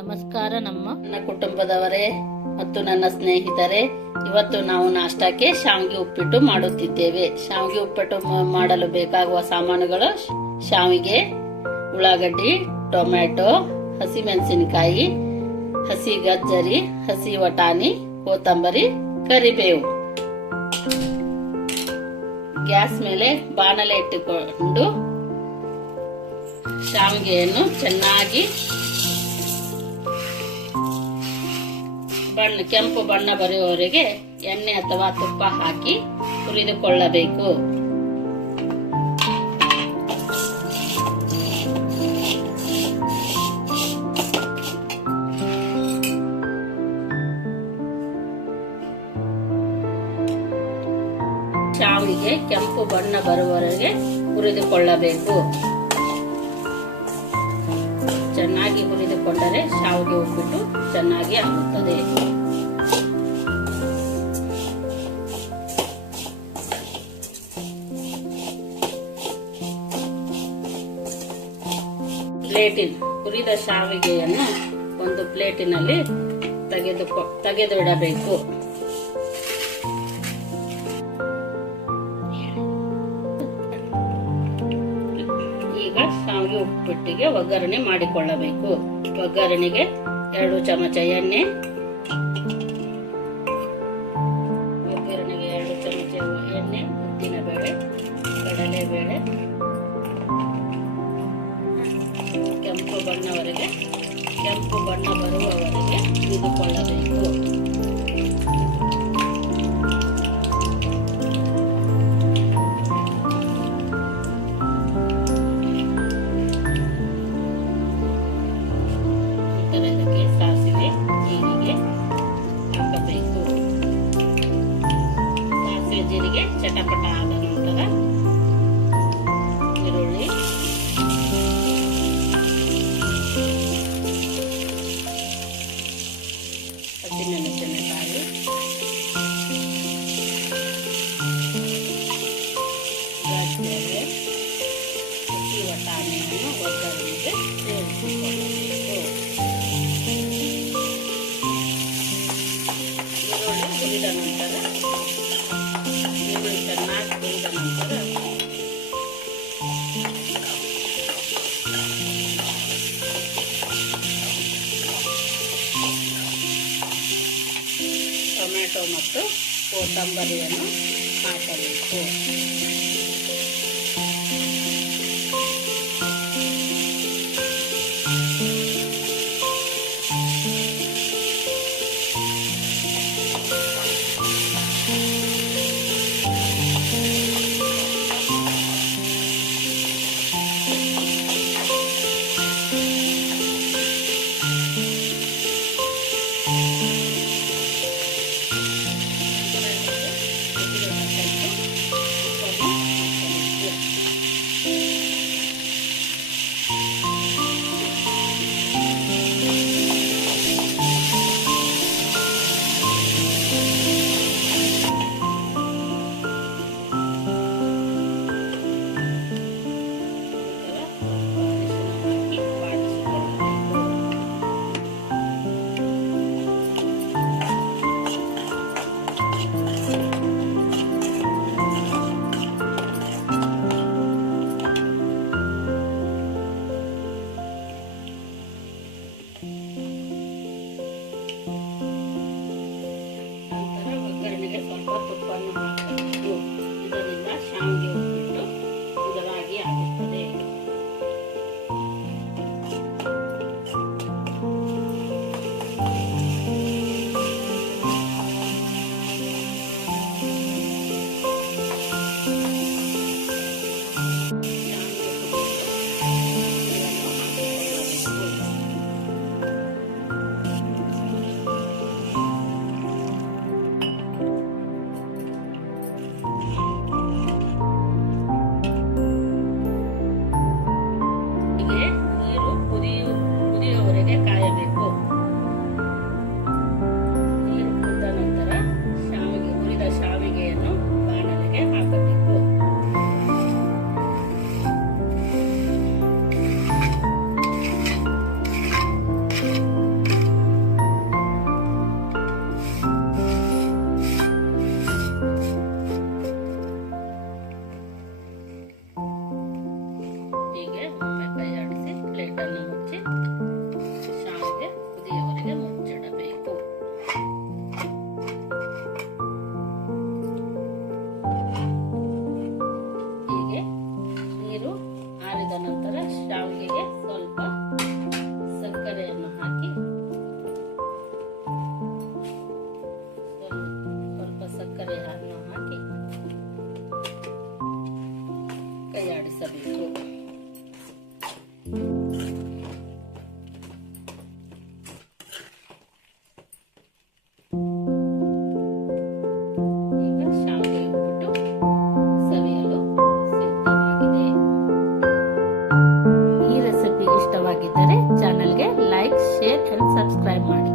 ನಮಸ್ಕಾರ ನನ್ನ ಕುಟುಂಬದವರೇ ಮತ್ತು ನನ್ನ ಸ್ನೇಹಿತರೆ, ಇವತ್ತು ನಾವು ನಾಷ್ಟಕ್ಕೆ ಶಾವಿಗೆ ಉಪ್ಪಿಟ್ಟು ಮಾಡುತ್ತಿದ್ದೇವೆ. ಶಾವಿಗೆ ಉಪ್ಪಿಟ್ಟು ಮಾಡಲು ಬೇಕಾಗುವ ಸಾಮಾನುಗಳು: ಶಾವಿಗೆ, ಉಳ್ಳಾಗಡ್ಡಿ, ಟೊಮ್ಯಾಟೊ, ಹಸಿಮೆಣಸಿನಕಾಯಿ, ಹಸಿ ಗಜ್ಜರಿ, ಹಸಿ ವಟಾಣಿ, ಕೊತ್ತಂಬರಿ, ಕರಿಬೇವು. ಗ್ಯಾಸ್ ಮೇಲೆ ಬಾಣಲೆ ಇಟ್ಟುಕೊಂಡು ಶಾವಿಗೆಯನ್ನು ಚೆನ್ನಾಗಿ ಕೆಂಪು ಬಣ್ಣ ಬರುವವರೆಗೆ ಎಣ್ಣೆ ಅಥವಾ ತುಪ್ಪ ಹಾಕಿ ಹುರಿದುಕೊಳ್ಳಬೇಕು. ಶಾವಿಗೆ ಕೆಂಪು ಬಣ್ಣ ಬರುವವರೆಗೆ ಹುರಿದುಕೊಳ್ಳಬೇಕು. ಚೆನ್ನಾಗಿ ಹುರಿದುಕೊಂಡರೆ ಶಾವಿಗೆ ಉಪ್ಪಿಟ್ಟು ಚೆನ್ನಾಗಿ ಆಗುತ್ತದೆ. ಹುರಿದ ಶಾವಿಗೆಯನ್ನು ಒಂದು ಪ್ಲೇಟಿನಲ್ಲಿ ತೆಗೆದಿಡಬೇಕು. ಈಗ ಶಾವಿಗೆ ಉಪ್ಪಿಟ್ಟಿಗೆ ಒಗ್ಗರಣೆ ಮಾಡಿಕೊಳ್ಳಬೇಕು. ಒಗ್ಗರಣೆಗೆ 2 ಚಮಚ ಎಣ್ಣೆ, ಉದ್ದಿನಬೇಳೆ, ಕಡಲೆಬೇಳೆ ಕೆಂಪು ಬಣ್ಣ ಬರುವವರೆಗೆ ಹುರಿದುಕೊಳ್ಳಬೇಕು. ಇದಕ್ಕೆ ಸಾಸಿವೆ, ಜೀರಿಗೆ ಹಾಕಬೇಕು. ಸಾಸಿವೆ ಜೀರಿಗೆ ಚಟಪಟ ಆದ ನಂತರ ಈರುಳ್ಳಿ, ಹಸಿಮೆಣಸಿನಕಾಯಿ, ಗಜ್ಜರಿ, ಹಸಿ ವಟಾಣಿಯನ್ನು ಒಗ್ಗರಣೆಗೆ ಸೇರಿಸಿಕೊಳ್ಳಬೇಕು. ಈರುಳ್ಳಿ ಚೆನ್ನಾಗಿ ಹುರಿದ ನಂತರ ಟೊಮೆಟೊ ಮತ್ತು ಕೊತ್ತಂಬರಿಯನ್ನು ಹಾಕಬೇಕು. ಚಾನಲ್ಗೆ ಲೈಕ್, ಶೇರ್ ಅಂಡ್ ಸಬ್ಸ್ಕ್ರೈಬ್ ಮಾಡಿ.